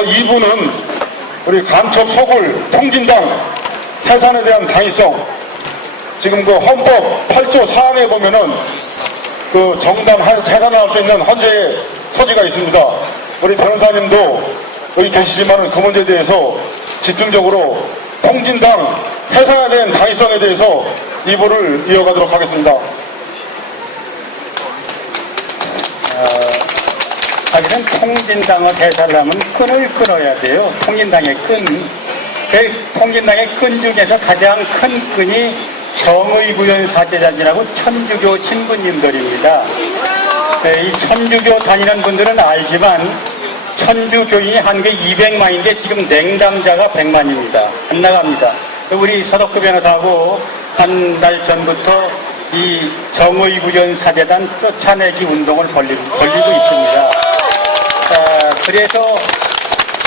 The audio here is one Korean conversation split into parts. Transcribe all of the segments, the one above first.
2부는 우리 간첩 소굴 통진당 해산에 대한 당위성, 지금 그 헌법 8조 사항에 보면은 그 정당 해산을 할 수 있는 헌재의 소지가 있습니다. 우리 변호사님도 여기 계시지만은 그 문제에 대해서 집중적으로 통진당 해산에 대한 당위성에 대해서 2부를 이어가도록 하겠습니다. 사실은 통진당을 해산하려면 끈을 끊어야 돼요. 통진당의 끈. 그 통진당의 끈 중에서 가장 큰 끈이 정의구현 사제단이라고 천주교 신부님들입니다. 이 천주교 다니는 분들은 알지만 천주교인이 한 게 200만인데 지금 냉담자가 100만입니다. 안 나갑니다. 우리 서덕구 변호사하고 한 달 전부터 이 정의구현 사제단 쫓아내기 운동을 벌리고 있습니다. 그래서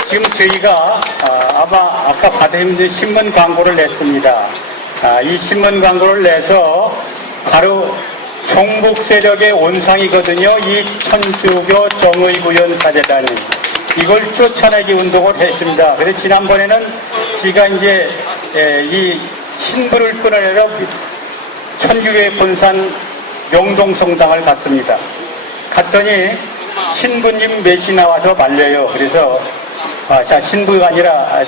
지금 저희가 아마 아까 받은 신문 광고를 냈습니다. 이 신문 광고를 내서 바로 종북 세력의 온상이거든요. 이 천주교 정의구현 사제단이 이걸 쫓아내기 운동을 했습니다. 그래서 지난번에는 제가 이제 이 신부를 끊어내려 천주교의 본산 명동성당을 갔습니다. 갔더니 신부님 몇이 나와서 말려요. 그래서 신부가 아니라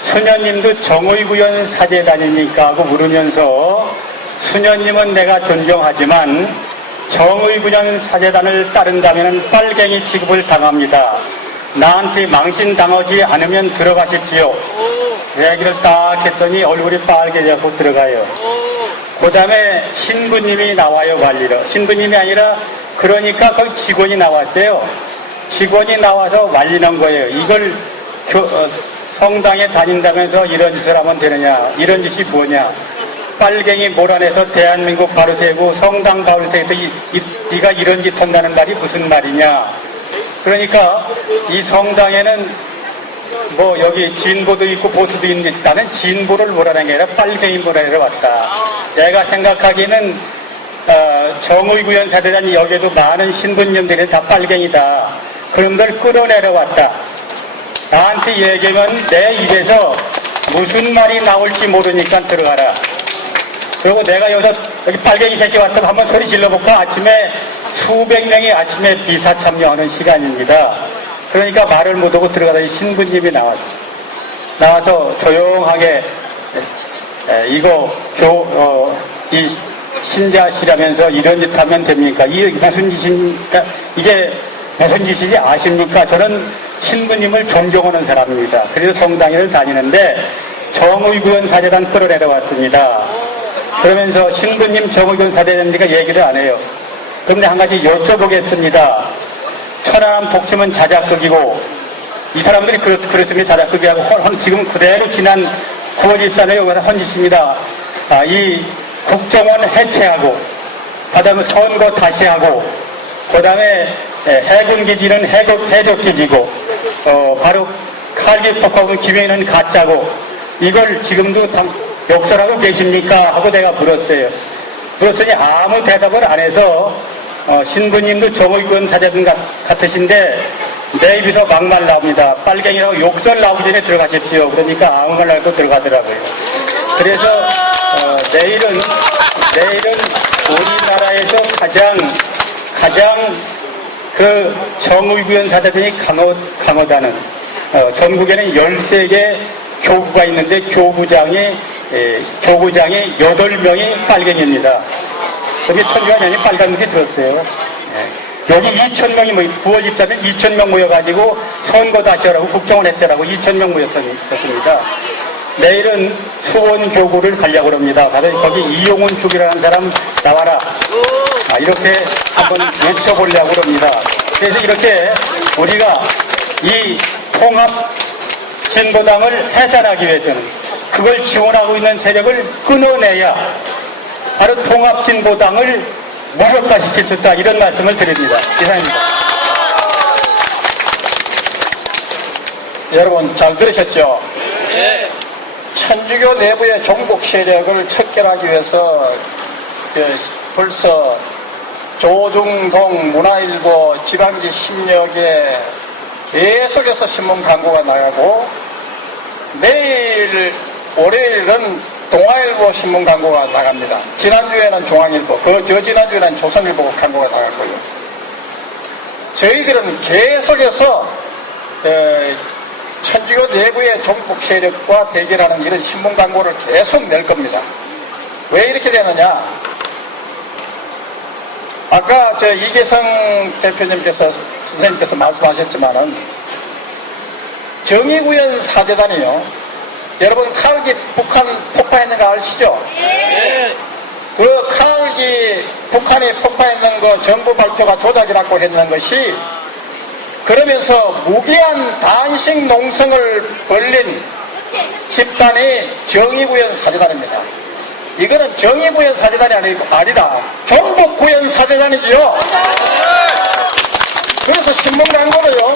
수녀님도 정의구현 사제단입니까 하고 물으면서 수녀님은 내가 존경하지만 정의구현 사제단을 따른다면 빨갱이 취급을 당합니다. 나한테 망신당하지 않으면 들어가십시오. 얘기를 딱 했더니 얼굴이 빨개져서 들어가요. 그 다음에 신부님이 나와요, 관리로. 신부님이 아니라 그러니까 거기 직원이 나왔어요. 직원이 나와서 말리는 거예요. 이걸 성당에 다닌다면서 이런 짓을 하면 되느냐. 이런 짓이 뭐냐. 빨갱이 몰아내서 대한민국 바로 세우고 성당 바로 세우고 네가 이런 짓 한다는 말이 무슨 말이냐. 그러니까 이 성당에는 뭐 여기 진보도 있고 보수도 있다는 진보를 몰아낸 게 아니라 빨갱이 몰아내러 왔다. 내가 생각하기에는 정의구현 사제단이 여기에도 많은 신부님들이 다 빨갱이다. 그놈들 끌어내려 왔다. 나한테 얘기하면 내 입에서 무슨 말이 나올지 모르니까 들어가라. 그리고 내가 여기 빨갱이 새끼 왔다고 한번 소리 질러볼까? 아침에 수백 명이 아침에 비사 참여하는 시간입니다. 그러니까 말을 못하고 들어가더니 신부님이 나왔어. 나와서 조용하게 이 신자시라면서 이런 짓 하면 됩니까? 이게 무슨 짓입니까? 이게 무슨 짓이지 아십니까? 저는 신부님을 존경하는 사람입니다. 그래서 성당을 다니는데 정의구현 사제단 끌어내려 왔습니다. 그러면서 신부님 정의구현 사제단이니까 얘기를 안 해요. 그런데 한 가지 여쭤보겠습니다. 천안함 독침은 자작극이고 이 사람들이 그렇습니다. 자작극이라고 지금 그대로 지난 9월 24일에 여기서 헌짓입니다. 이 국정원 해체하고 그다음에 선거 다시 하고 그다음에 해군기지는 해적기지고 바로 칼기법하고 김해는 가짜고 이걸 지금도 욕설하고 계십니까? 하고 내가 물었어요. 물었더니 아무 대답을 안 해서 신부님도 정의구현 사제단 같으신데 내 입에서 막말 나옵니다. 빨갱이라고 욕설 나오기 전에 들어가십시오. 그러니까 아무 말 말고 들어가더라고요. 그래서 내일은 우리나라에서 가장 그 정의구현 사제단이 강하다는 전국에는 13개 교구가 있는데 교구장이 8명이 빨갱이입니다. 거기 천주교단이 빨간색이 들었어요. 여기 2,000명이 9월 24일 2,000명 모여가지고 선거 다시 하라고 국정원 해체라고 2,000명 모였습니다. 내일은 수원교구를 가려고 합니다. 거기 이용훈 죽이라는 사람 나와라. 이렇게 한번 외쳐보려고 합니다. 그래서 이렇게 우리가 이 통합진보당을 해산하기 위해서는 그걸 지원하고 있는 세력을 끊어내야 바로 통합진보당을 무력화시킬 수 있다. 이런 말씀을 드립니다. 이상입니다. 여러분 잘 들으셨죠? 네. 천주교 내부의 종북 세력을 척결하기 위해서 벌써 조중동 문화일보 지방지 10여 개 계속해서 신문 광고가 나가고 내일 월요일은 동아일보 신문 광고가 나갑니다. 지난주에는 중앙일보, 저지난주에는 조선일보 광고가 나갔고요. 저희들은 계속해서 천주교 내부의 종북 세력과 대결하는 이런 신문 광고를 계속 낼 겁니다. 왜 이렇게 되느냐? 아까 이계성 대표님께서 선생님께서 말씀하셨지만은 정의구현 사재단이요. 여러분 칼기 북한 폭파했는 거 아시죠? 네. 그 칼기 북한이 폭파했는 거 정부 발표가 조작이라고 했는 것이 그러면서 무기한 단식 농성을 벌린 집단이 정의구현 사재단입니다. 이거는 정의구현 사재단이 아니라 종북구현 사재단이지요. 그래서 신문 광고도요.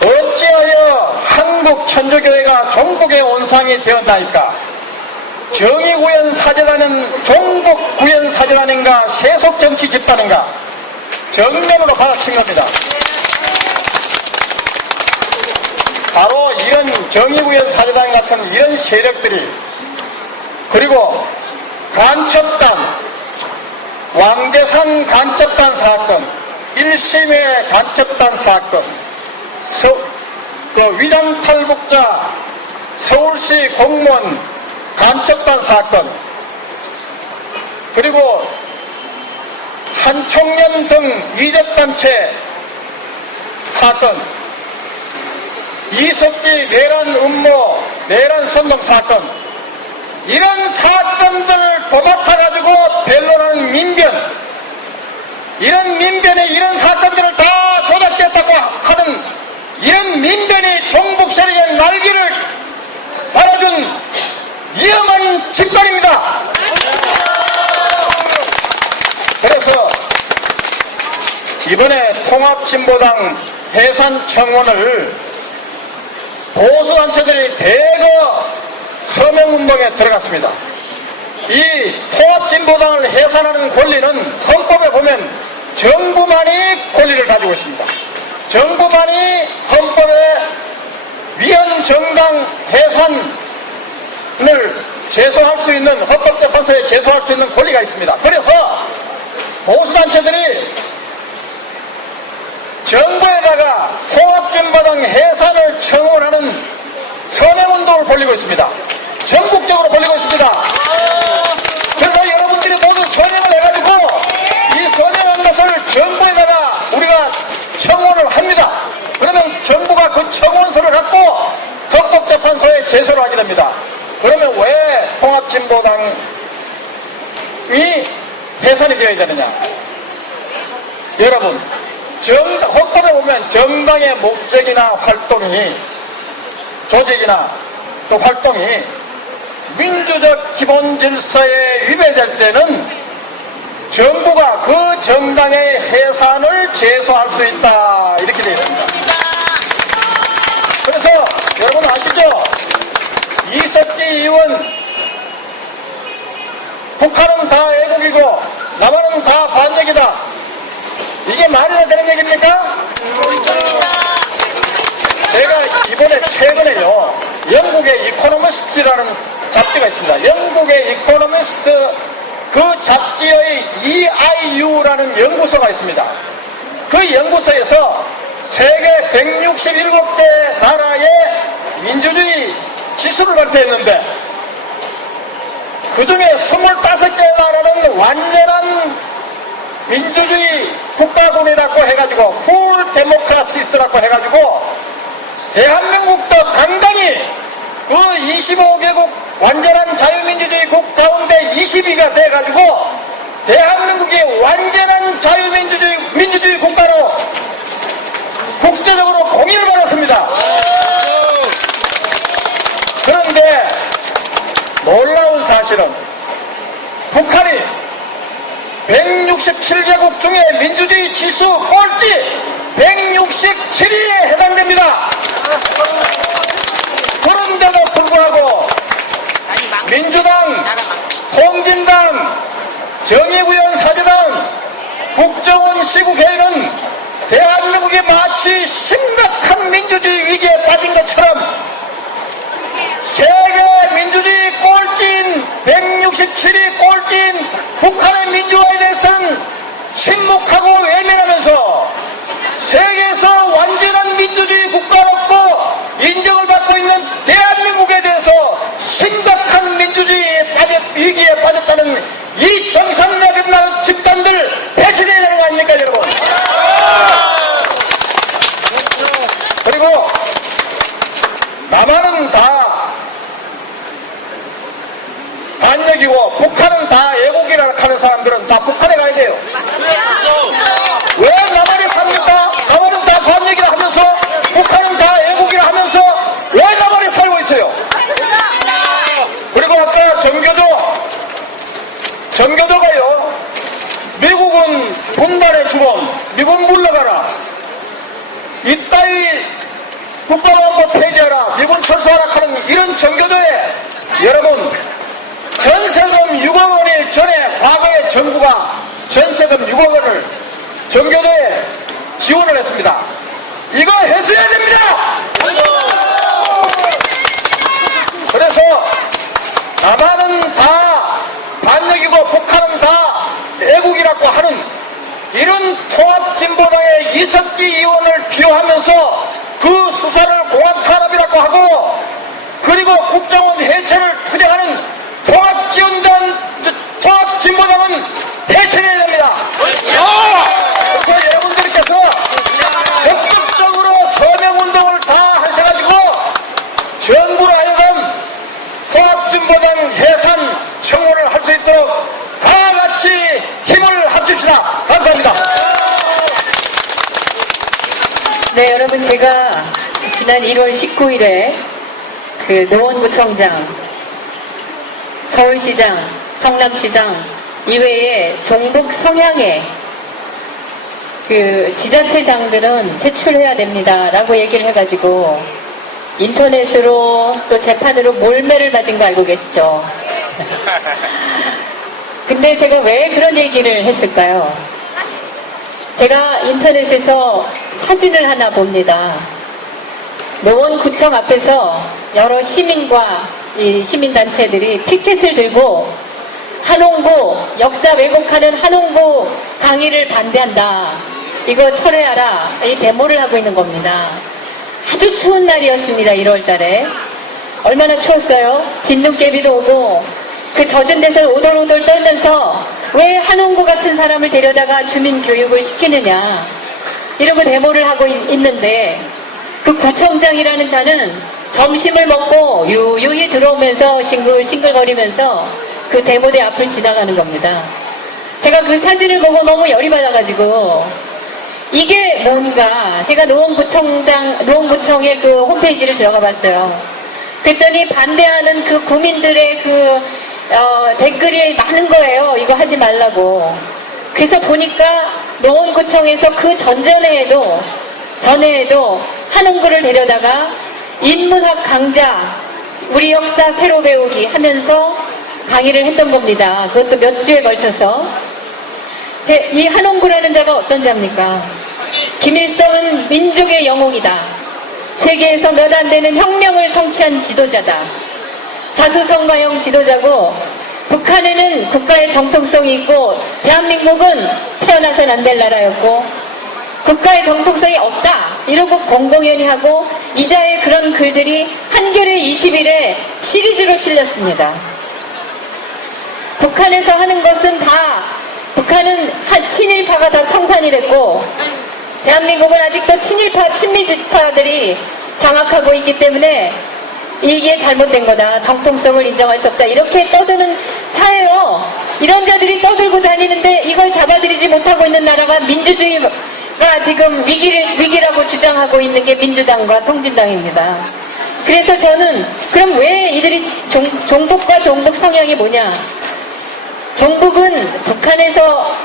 어찌하여 한국 천주교회가 종북의 온상이 되었나이까? 정의구현 사재단은 종북구현 사재단인가 세속정치 집단인가? 정면으로 받아친 겁니다. 바로 이런 정의구현 사재단 같은 이런 세력들이 그리고 간첩단, 왕재산 간첩단 사건, 1심의 간첩단 사건, 위장탈북자, 서울시 공무원 간첩단 사건, 그리고 한총련 등 위적단체 사건, 이석기 내란 음모, 내란 선동 사건, 이런 사건들을 도맡아가지고 변론하는 민변, 이런 민변에 이런 사건들을 다 조작됐다고 하는 이런 민변이 종북 세력의 날개를 달아준 위험한 집단입니다. 그래서 이번에 통합진보당 해산 청원을 보수단체들이 대거 서명운동에 들어갔습니다. 이 통합진보당을 해산하는 권리는 헌법에 보면 정부만이 권리를 가지고 있습니다. 정부만이 헌법에 위헌정당 해산을 제소할 수 있는, 헌법재판소에 제소할 수 있는 권리가 있습니다. 그래서 보수단체들이 정부에다가 통합진보당 해산을 청원하는 서명운동을 벌이고 있습니다. 전국적으로 벌이고 있습니다. 그래서 여러분들이 모두 서명을 해가지고 이 서명한 것을 정부에다가 우리가 청원을 합니다. 그러면 정부가 그 청원서를 갖고 헌법재판소에 제소를 하게 됩니다. 그러면 왜 통합진보당이 해산이 되어야 되느냐? 여러분, 헌법에 보면 정당의 목적이나 활동이, 조직이나 또 활동이 민주적 기본 질서에 위배될 때는 정부가 그 정당의 해산을 제소할 수 있다, 이렇게 되어 있습니다. 그래서 여러분 아시죠? 이석기 의원, 북한은 다 애국이고 남한은 다 반역이다, 이게 말이나 되는 얘기입니까? 제가 이번에 최근에요, 영국의 이코노미스트라는 잡지가 있습니다. 영국의 이코노미스트 그 잡지의 EIU라는 연구소가 있습니다. 그 연구소에서 세계 167개 나라의 민주주의 지수를 발표했는데 그 중에 25개 나라는 완전한 민주주의 국가군이라고 해가지고 풀 데모크라시스라고 해가지고 대한민국도 당당히 그 25개국 완전한 자유민주주의국 가운데 20위가 돼가지고 대한민국이 완전한 자유민주주의 국가로 국제적으로 공인을 받았습니다. 그런데 놀라운 사실은 북한이 167개국 중에 민주주의 지수 꼴찌 167위에 해당됩니다. 그런데도 불구하고 민주당, 통진당, 정의구현 사재당, 국정원 시국회의는 대한민국이 대한민국이 마치 심각한 민주주의 위기에 빠진 것처럼 세계 민주주의 꼴찌인 167위 꼴찌인 북한의 민주화에 대해서는 침묵하고 외면하면서 세계에서 완전한 민주주의 국가로서 인정을 받고 있는 대한민국에 대해서 심각한 민주주의 위기에 빠졌다는 이 정상적인 집단들 배치되어야 되는 거 아닙니까, 여러분? 그리고 남한은 다 반역이고 북한은 다 애국이라고 하는 사람들은 다 북한에 가야 돼요. 왜 남한에 삽니까? 남한은 다 반역이라 하면서 북한은 다 애국이라 하면서 왜 남한에 살고 있어요? 그리고 아까 정교조가요, 미국은 분단의 주범, 미국 물러가라, 이따위 국가보안법 폐지하라, 미군 철수하라 하는 이런 정교조에 여러분 전세금 6억 원이 전에 과거에 정부가 전세금 6억 원을 정교조에 지원을 했습니다. 이거 해소해야 됩니다. 그래서 남한은 다 반역이고 북한은 다 애국이라고 하는 이런 통합진보당의 이석기 의원을 비호하면서 그 수사를 공안 탄압이라고 하고 그리고 국정원 해체를 투쟁하는 통합진보당은 해체해야 됩니다. 그래서 여러분들께서 적극적으로 서명운동을 다 하셔가지고 정부로 하여금 통합진보당 해산 청원을 할 수 있도록 다 같이 힘을 합칩시다. 감사합니다. 네, 여러분, 제가 지난 1월 19일에 그 노원구청장, 서울시장, 성남시장 이외에 종북 성향의 그 지자체장들은 퇴출해야 됩니다 라고 얘기를 해가지고 인터넷으로 또 재판으로 몰매를 맞은 거 알고 계시죠? 근데 제가 왜 그런 얘기를 했을까요? 제가 인터넷에서 사진을 하나 봅니다. 노원구청 앞에서 여러 시민과 이 시민단체들이 피켓을 들고 한홍구, 역사 왜곡하는 한홍구 강의를 반대한다. 이거 철회하라. 이 데모를 하고 있는 겁니다. 아주 추운 날이었습니다. 1월 달에. 얼마나 추웠어요? 진눈깨비도 오고 그 젖은 데서 오돌오돌 떨면서 왜 한홍구 같은 사람을 데려다가 주민 교육을 시키느냐. 이러고 데모를 하고 있는데 그 구청장이라는 자는 점심을 먹고 유유히 들어오면서 싱글싱글거리면서 그 데모대 앞을 지나가는 겁니다. 제가 그 사진을 보고 너무 열이 받아가지고 이게 뭔가 제가 노원구청의 그 홈페이지를 들어가 봤어요. 그랬더니 반대하는 그 구민들의 그 댓글이 많은 거예요. 이거 하지 말라고. 그래서 보니까 노원구청에서 그 전에에도 한홍구를 데려다가 인문학 강좌, 우리 역사 새로 배우기 하면서 강의를 했던 겁니다. 그것도 몇 주에 걸쳐서. 이 한홍구라는 자가 어떤 자입니까? 김일성은 민족의 영웅이다. 세계에서 몇 안 되는 혁명을 성취한 지도자다. 자수성가형 지도자고 북한에는 국가의 정통성이 있고 대한민국은 태어나선 안 될 나라였고 국가의 정통성이 없다. 이러고 공공연히 하고 이자의 그런 글들이 한겨레 20일에 시리즈로 실렸습니다. 북한에서 하는 것은 다 북한은 친일파가 다 청산이 됐고 대한민국은 아직도 친미지파들이 장악하고 있기 때문에 이게 잘못된 거다. 정통성을 인정할 수 없다. 이렇게 떠드는 차예요. 이런 자들이 떠들고 다니는데 이걸 잡아들이지 못하고 있는 나라가 민주주의가 지금 위기라고 주장하고 있는 게 민주당과 통진당입니다. 그래서 저는 그럼 왜 이들이 종북과 종북 성향이 뭐냐? 종북은 북한에서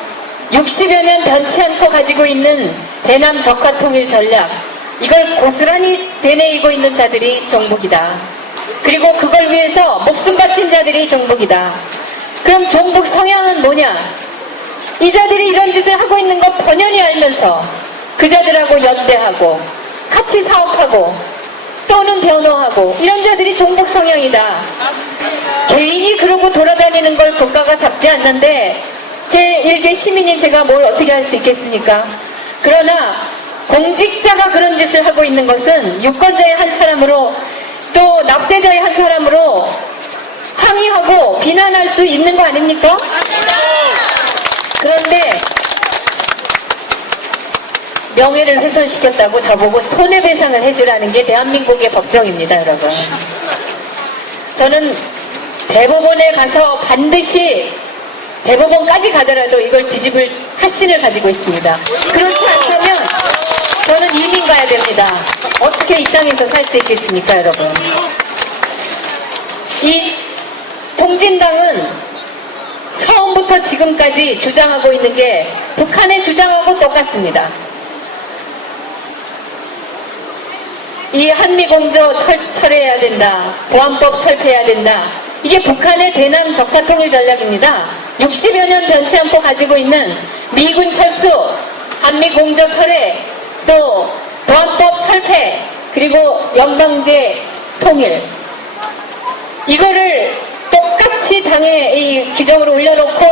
60여 년 변치 않고 가지고 있는 대남 적화 통일 전략, 이걸 고스란히 되뇌이고 있는 자들이 종북이다. 그리고 그걸 위해서 목숨 바친 자들이 종북이다. 그럼 종북 성향은 뭐냐? 이 자들이 이런 짓을 하고 있는 거 번연히 알면서 그자들하고 연대하고 같이 사업하고 또는 변호하고 이런 자들이 종북 성향이다. 개인이 그러고 돌아다니는 걸 국가가 잡지 않는데 제1개 시민인 제가 뭘 어떻게 할 수 있겠습니까? 그러나 공직자가 그런 짓을 하고 있는 것은 유권자의 한 사람으로 또 납세자의 한 사람으로 항의하고 비난할 수 있는 거 아닙니까? 그런데 명예를 훼손시켰다고 저보고 손해배상을 해주라는 게 대한민국의 법정입니다, 여러분. 저는 대법원에 가서 반드시 대법원까지 가더라도 이걸 뒤집을 확신을 가지고 있습니다. 그렇지 않다면 저는 이민 가야 됩니다. 어떻게 이 땅에서 살 수 있겠습니까, 여러분? 이 통진당은 처음부터 지금까지 주장하고 있는 게 북한의 주장하고 똑같습니다. 이 한미공조 철회해야 된다. 보안법 철폐해야 된다. 이게 북한의 대남 적화통일 전략입니다. 60여 년 변치 않고 가지고 있는 미군 철수, 한미공조 철회, 또 보안법 철폐, 그리고 연방제 통일. 이거를 똑같이 당의 이 규정으로 올려놓고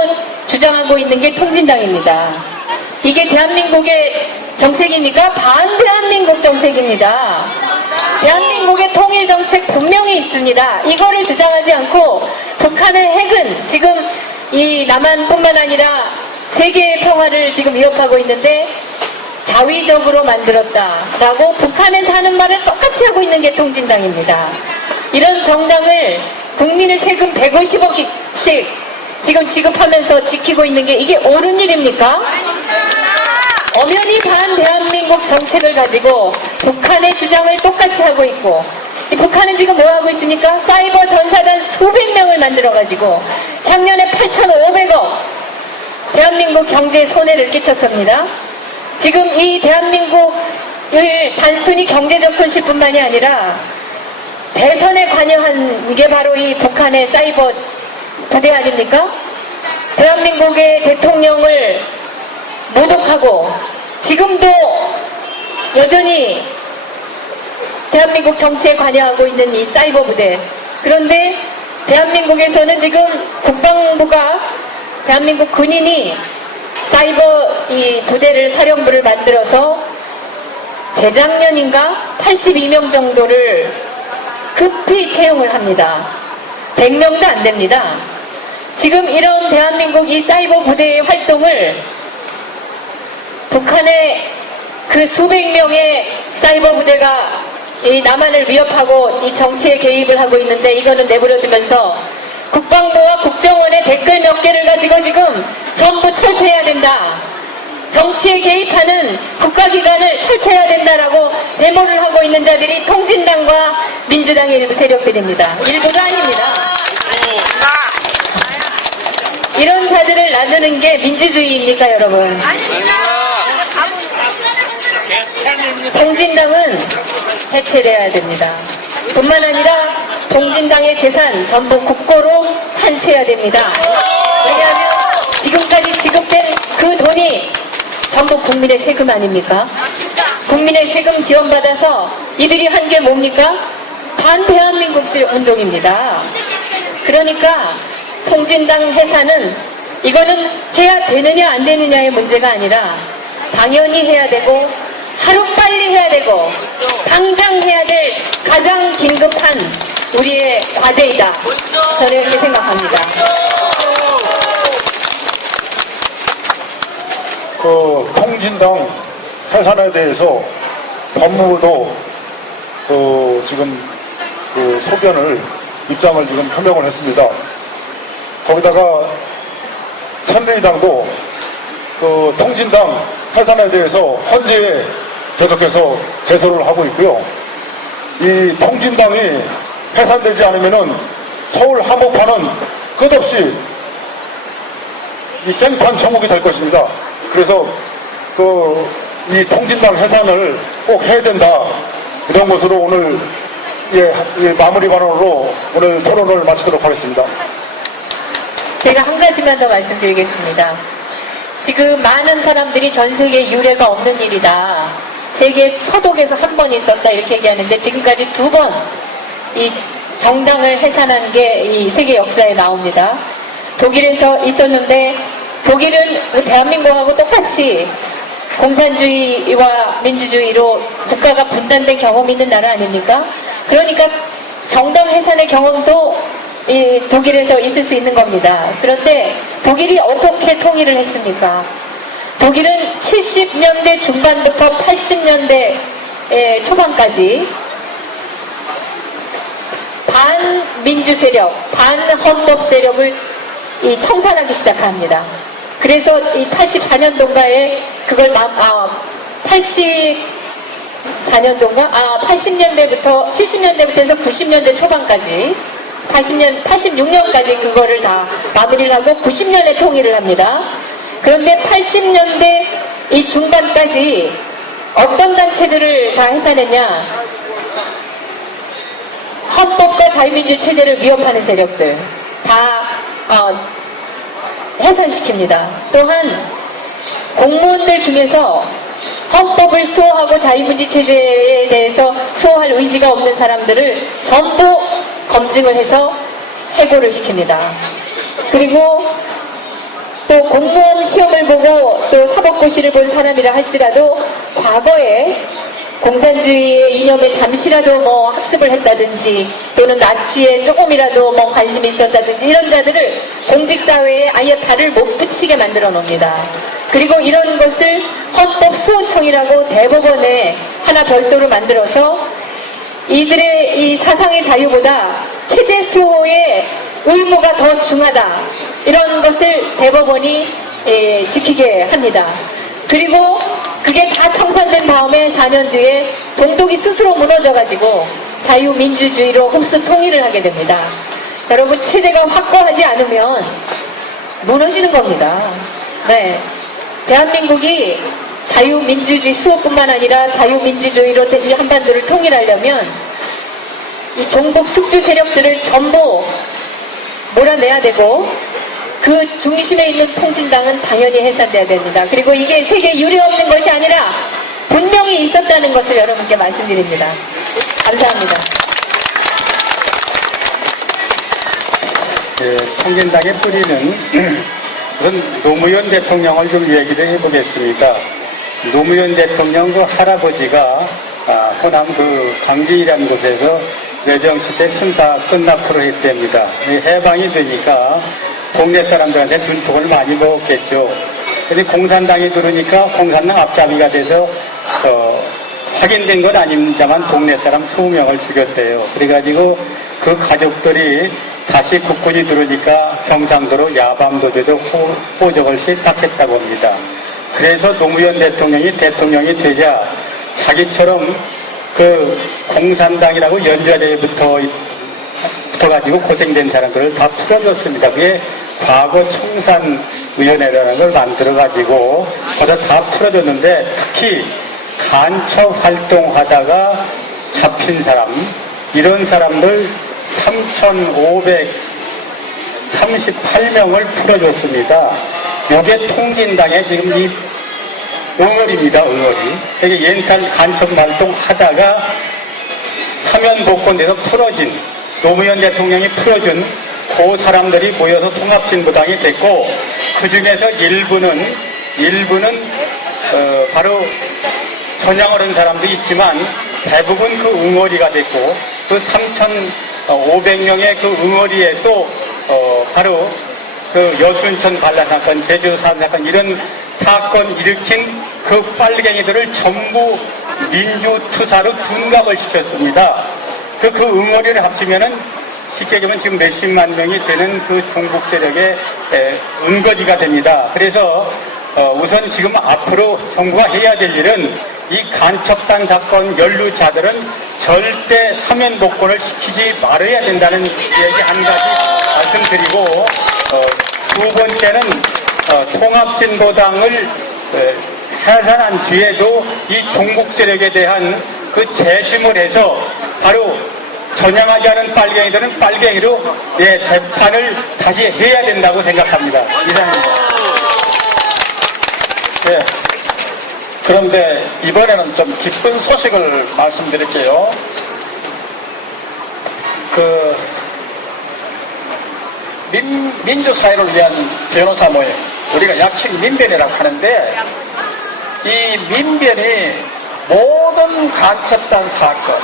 주장하고 있는 게 통진당입니다. 이게 대한민국의 정책입니까? 반대한민국 정책입니다. 대한민국의 통일 정책 분명히 있습니다. 이거를 주장하지 않고 북한의 핵은 지금 이 남한뿐만 아니라 세계의 평화를 지금 위협하고 있는데 자위적으로 만들었다라고 북한에서 하는 말을 똑같이 하고 있는 게 통진당입니다. 이런 정당을 국민의 세금 150억씩 지금 지급하면서 지키고 있는 게 이게 옳은 일입니까? 엄연히 반대한민국 정책을 가지고 북한의 주장을 똑같이 하고 있고, 이 북한은 지금 뭐 하고 있습니까? 사이버 전사단 수백 명을 만들어가지고 작년에 8,500억 대한민국 경제에 손해를 끼쳤습니다. 지금 이 대한민국을 단순히 경제적 손실뿐만이 아니라 대선에 관여한 게 바로 이 북한의 사이버 부대 아닙니까? 대한민국의 대통령을 모독하고 지금도 여전히 대한민국 정치에 관여하고 있는 이 사이버 부대. 그런데 대한민국에서는 지금 국방부가 대한민국 군인이 사이버 이 부대를 사령부를 만들어서 재작년인가 82명 정도를 급히 채용을 합니다. 100명도 안 됩니다. 지금 이런 대한민국 이 사이버 부대의 활동을 북한의 그 수백 명의 사이버 부대가 이 남한을 위협하고 이 정치에 개입을 하고 있는데 이거는 내버려두면서 국방부와 국정원의 댓글 몇 개를 가지고 지금 전부 철폐해야 된다. 정치에 개입하는 국가기관을 철폐해야 된다라고 데모를 하고 있는 자들이 통진당과 민주당의 일부 세력들입니다. 일부가 아닙니다. 이런 자들을 놔두는 게 민주주의입니까, 여러분? 통진당은 해체돼야 됩니다. 뿐만 아니라 통진당의 재산 전부 국고로 환수해야 됩니다. 왜냐하면 지금까지 지급된 그 돈이 전부 국민의 세금 아닙니까? 국민의 세금 지원받아서 이들이 한 게 뭡니까? 반대한민국 운동입니다. 그러니까 통진당 해산은 이거는 해야 되느냐 안 되느냐의 문제가 아니라 당연히 해야 되고 하루빨리 해야 되고 당장 해야 될 가장 긴급한 우리의 과제이다. 저는 이렇게 생각합니다. 그 통진당 해산에 대해서 법무부도 지금 그 소견을 입장을 지금 표명을 했습니다. 거기다가 새누리당도 그 통진당 해산에 대해서 헌재에 계속해서 제소를 하고 있고요. 이 통진당이 해산되지 않으면은 서울 한복판은 끝없이 이 깽판 천국이 될 것입니다. 그래서 이 통진당 해산을 꼭 해야 된다. 이런 것으로 오늘 마무리 발언으로 오늘 토론을 마치도록 하겠습니다. 제가 한 가지만 더 말씀드리겠습니다. 지금 많은 사람들이 전 세계에 유례가 없는 일이다. 세계 서독에서 한 번 있었다 이렇게 얘기하는데 지금까지 2번 이 정당을 해산한 게 이 세계 역사에 나옵니다. 독일에서 있었는데 독일은 대한민국하고 똑같이 공산주의와 민주주의로 국가가 분단된 경험이 있는 나라 아닙니까? 그러니까 정당 해산의 경험도 이 독일에서 있을 수 있는 겁니다. 그런데 독일이 어떻게 통일을 했습니까? 독일은 70년대 중반부터 80년대 초반까지 반민주 세력, 반헌법 세력을 청산하기 시작합니다. 그래서 이 84년도인가에 그걸 80년대부터 70년대부터 해서 90년대 초반까지 86년까지 그거를 다 마무리를 하고 90년에 통일을 합니다. 그런데 80년대 이 중반까지 어떤 단체들을 다 해산했냐? 헌법과 자유민주 체제를 위협하는 세력들 다 해산시킵니다. 또한 공무원들 중에서 헌법을 수호하고 자유민주 체제에 대해서 수호할 의지가 없는 사람들을 전부 검증을 해서 해고를 시킵니다. 그리고 또 공무원 시험을 보고 또 사법고시를 본 사람이라 할지라도 과거에 공산주의의 이념에 잠시라도 뭐 학습을 했다든지 또는 나치에 조금이라도 뭐 관심이 있었다든지 이런 자들을 공직사회에 아예 발을 못 붙이게 만들어 놓습니다. 그리고 이런 것을 헌법수호청이라고 대법원에 하나 별도로 만들어서 이들의 이 사상의 자유보다 체제 수호의 의무가 더 중하다. 이런 것을 대법원이 지키게 합니다. 그리고 그게 다 청산된 다음에 4년 뒤에 동독이 스스로 무너져가지고 자유민주주의로 흡수 통일을 하게 됩니다. 여러분, 체제가 확고하지 않으면 무너지는 겁니다. 네. 대한민국이 자유민주주의 수호뿐만 아니라 자유민주주의로 이 한반도를 통일하려면 이 종북 숙주 세력들을 전부 몰아내야 되고 그 중심에 있는 통진당은 당연히 해산돼야 됩니다. 그리고 이게 세계 유례 없는 것이 아니라 분명히 있었다는 것을 여러분께 말씀드립니다. 감사합니다. 통진당의 뿌리는 우선 노무현 대통령을 좀 얘기를 해보겠습니다. 노무현 대통령 그 할아버지가 호남 그 광진이라는 곳에서 외정시대 순사 끝납포를 했답니다. 해방이 되니까 동네 사람들한테 눈총을 많이 먹었겠죠. 근데 공산당이 들어오니까 공산당 앞잡이가 돼서 확인된 건 아닙니다만 동네 사람 20명을 죽였대요. 그래가지고 그 가족들이 다시 국군이 들어오니까 경상도로 야밤도주도 호적을 시작했다고 합니다. 그래서 노무현 대통령이 되자 자기처럼 그 공산당이라고 연좌제에 붙어가지고 고생된 사람들을 다 풀어줬습니다. 그게 과거 청산위원회라는 걸 만들어가지고 거기서 다 풀어줬는데 특히 간첩 활동하다가 잡힌 사람, 이런 사람들 3,538명을 풀어줬습니다. 이게 통진당의 지금 이 응어리입니다, 응어리. 이게 옛날 간첩 활동 하다가 사면복권돼서 풀어진, 노무현 대통령이 풀어준 그 사람들이 모여서 통합진보당이 됐고, 그 중에서 일부는 바로 전향을 한 사람도 있지만 대부분 그 응어리가 됐고, 그 3,500명의 그 응어리에 또 바로 그 여순천 반란 사건, 제주도 사건 이런 사건 일으킨 그 빨갱이들을 전부 민주투사로 둔갑을 시켰습니다. 그 응어리를 합치면은 쉽게 얘기하면 지금 몇십만 명이 되는 그 종북 세력의 은거지가 됩니다. 그래서 우선 지금 앞으로 정부가 해야 될 일은 이 간첩단 사건 연루자들은 절대 사면복권을 시키지 말아야 된다는 얘기 한 가지 말씀드리고, 두 번째는 통합진보당을 해산한 뒤에도 이 종북 세력에 대한 그 재심을 해서 바로 전향하지 않은 빨갱이들은 빨갱이로 재판을 다시 해야 된다고 생각합니다. 이상입니다. 있는데, 그런데 이번에는 좀 기쁜 소식을 말씀드릴게요. 민주사회를 위한 변호사 모임, 우리가 약칭 민변이라고 하는데, 이 민변이 모든 간첩단 사건,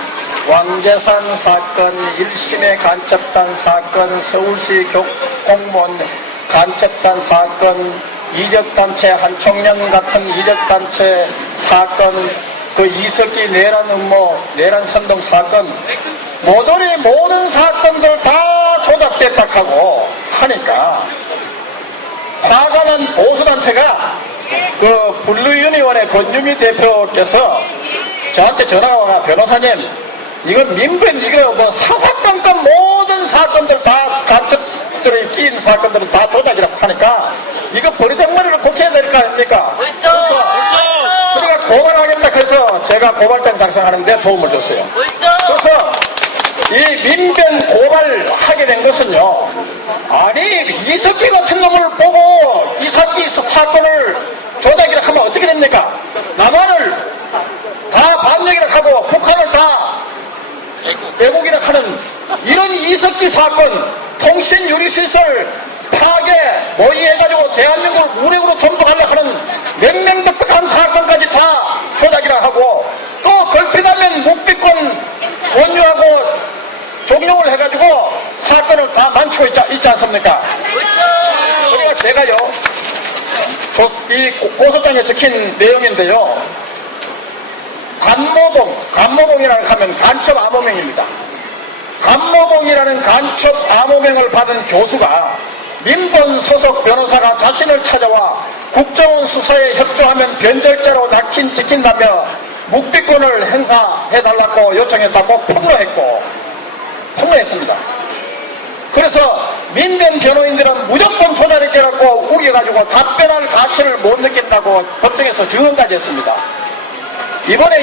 왕재산 사건, 1심의 간첩단 사건, 서울시 공무원 간첩단 사건, 이적단체, 한총련 같은 이적단체 사건, 그 이석기 내란 음모, 내란 선동 사건, 모조리 모든 사건들 다 조작됐다 하고 하니까 화가 난 보수단체가 그 분류위원회 권유미 대표께서 저한테 전화가 와가 변호사님 이거 민변 이거 뭐 사사건건 모든 사건들 다 간첩들이 끼인 사건들은 다 조작이라고 하니까 이거 버리장머리를 고쳐야 될까 아닙니까? 그래서 우리가 고발하겠다 그래서 제가 고발장 작성하는데 도움을 줬어요. 그래서 이 민변 고발하게 된 것은요, 아니 이석기 같은 놈을 보고 이석기 사건을 조작이라 하면 어떻게 됩니까? 남한을 다 반역이라 하고 북한을 다 애국이라 하는 이런 이석기 사건, 통신유리시설 파괴 모의해가지고 대한민국을 우력으로 전복하려고 하는 맹맹백백한 사건까지 다 조작이라 하고, 또 걸핏하면 묵비권 권유하고 종용을 해가지고 사건을 다 만추고 있지 않습니까? 그러니까 제가요, 이 고소장에 적힌 내용인데요, 간모봉이라는 하면 간첩 암호명입니다. 간모봉이라는 간첩 암호명을 받은 교수가 민본 소속 변호사가 자신을 찾아와 국정원 수사에 협조하면 변절자로 지킨다며 묵비권을 행사해달라고 요청했다고 폭로했습니다. 그래서 민변 변호인들은 무조건 조작했겠다고 우겨가지고 답변할 가치를 못 느낀다고 법정에서 증언까지 했습니다. 이번에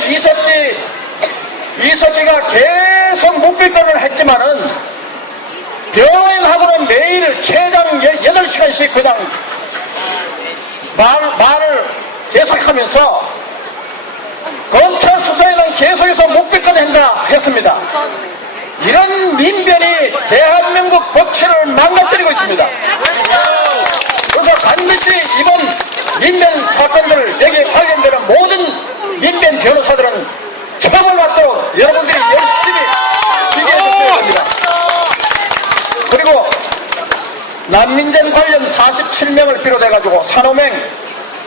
이석기가 계속 묵비권을 했지만은 변호인하고는 매일 최장 8시간씩 그냥 말을 계속하면서 검찰 수사에는 계속해서 묵비권 행사했습니다. 이런 민변이 대한민국 법치를 망가뜨리고 있습니다. 그래서 반드시 이번 민변 사건들 여기에 관련되는 모든 민변 변호사들은 처벌받도록 여러분들이 열심히 지지해주셔야 합니다. 그리고 난민전 관련 47명을 비롯해가지고 산호맹,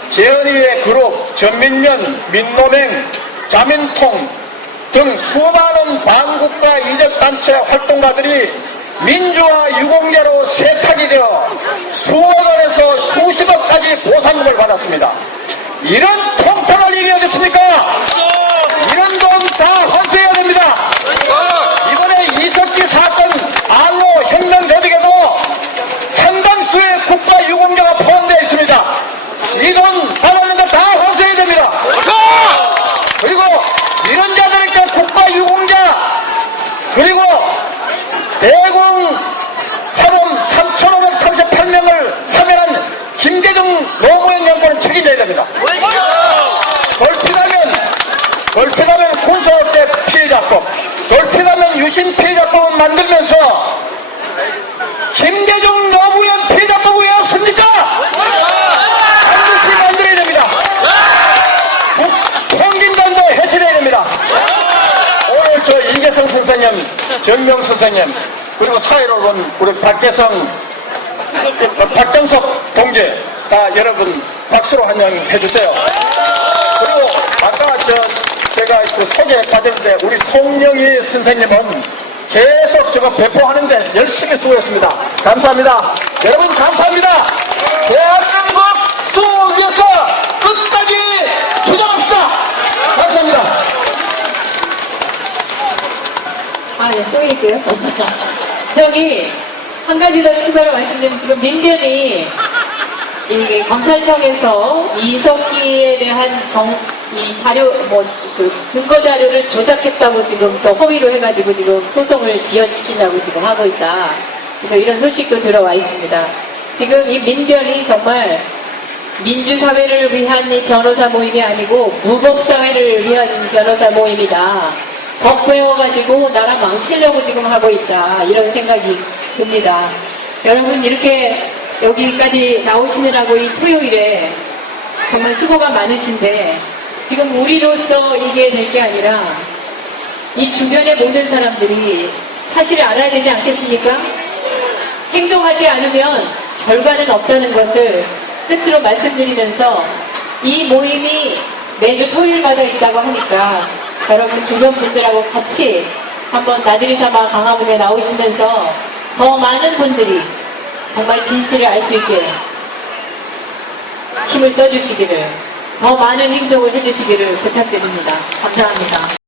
재현이의 그룹, 전민련, 민노맹, 자민통 등 수많은 반국가 이적단체 활동가들이 민주화 유공자로 세탁이 되어 수억 원에서 수십억까지 보상금을 받았습니다. 이런 통탄할 일이 어딨습니까? 이런 돈 다 환수해야 됩니다. 이번에 이석기 사건 알로 혁명 조직에도 상당수의 국가 유공자가 포함되어 있습니다. 이 돈 받았는데 다 환수해야 됩니다. 그리고 이런 자들에게 국가 유공자, 그리고 대공 사범 3,538명을 사면한 김대중 노무현 정권은 책임져야 됩니다. 걸핏하면 군사업체 피해자법, 걸핏하면 유신 피해자법을 만들면서 김대중 노무현 피해자법이 왜 없습니까? 반드시 만들어야 됩니다. 통진단도 해체돼야 됩니다. 오늘 저 이계성 선생님, 정명 선생님, 그리고 사회를 본 우리 박정석 동지 다 여러분 박수로 환영해 주세요. 그리고 아까 제가 그 소개 받았는데 우리 송영희 선생님은 계속 저거 배포하는데 열심히 수고했습니다. 감사합니다. 여러분 감사합니다. 대한민국 수호를 위해서 끝까지 투쟁합시다. 감사합니다. 아, 예, 또 있고요. 저기, 한 가지 더 추가로 말씀드리면 지금 민변이 이 검찰청에서 이석기에 대한 이 자료, 증거 자료를 조작했다고 지금 또 허위로 해가지고 지금 소송을 지연시킨다고 지금 하고 있다. 그래서 이런 소식도 들어와 있습니다. 지금 이 민변이 정말 민주사회를 위한 이 변호사 모임이 아니고 무법사회를 위한 변호사 모임이다. 덕배워가지고 나라 망치려고 지금 하고 있다. 이런 생각이 듭니다. 여러분 이렇게 여기까지 나오시느라고 이 토요일에 정말 수고가 많으신데 지금 우리로서 이게 될 게 아니라 이 주변의 모든 사람들이 사실을 알아야 되지 않겠습니까? 행동하지 않으면 결과는 없다는 것을 끝으로 말씀드리면서 이 모임이 매주 토요일마다 있다고 하니까 여러분 주변 분들하고 같이 한번 나들이 삼아 강화문에 나오시면서 더 많은 분들이 정말 진실을 알 수 있게 힘을 써주시기를, 더 많은 행동을 해주시기를 부탁드립니다. 감사합니다.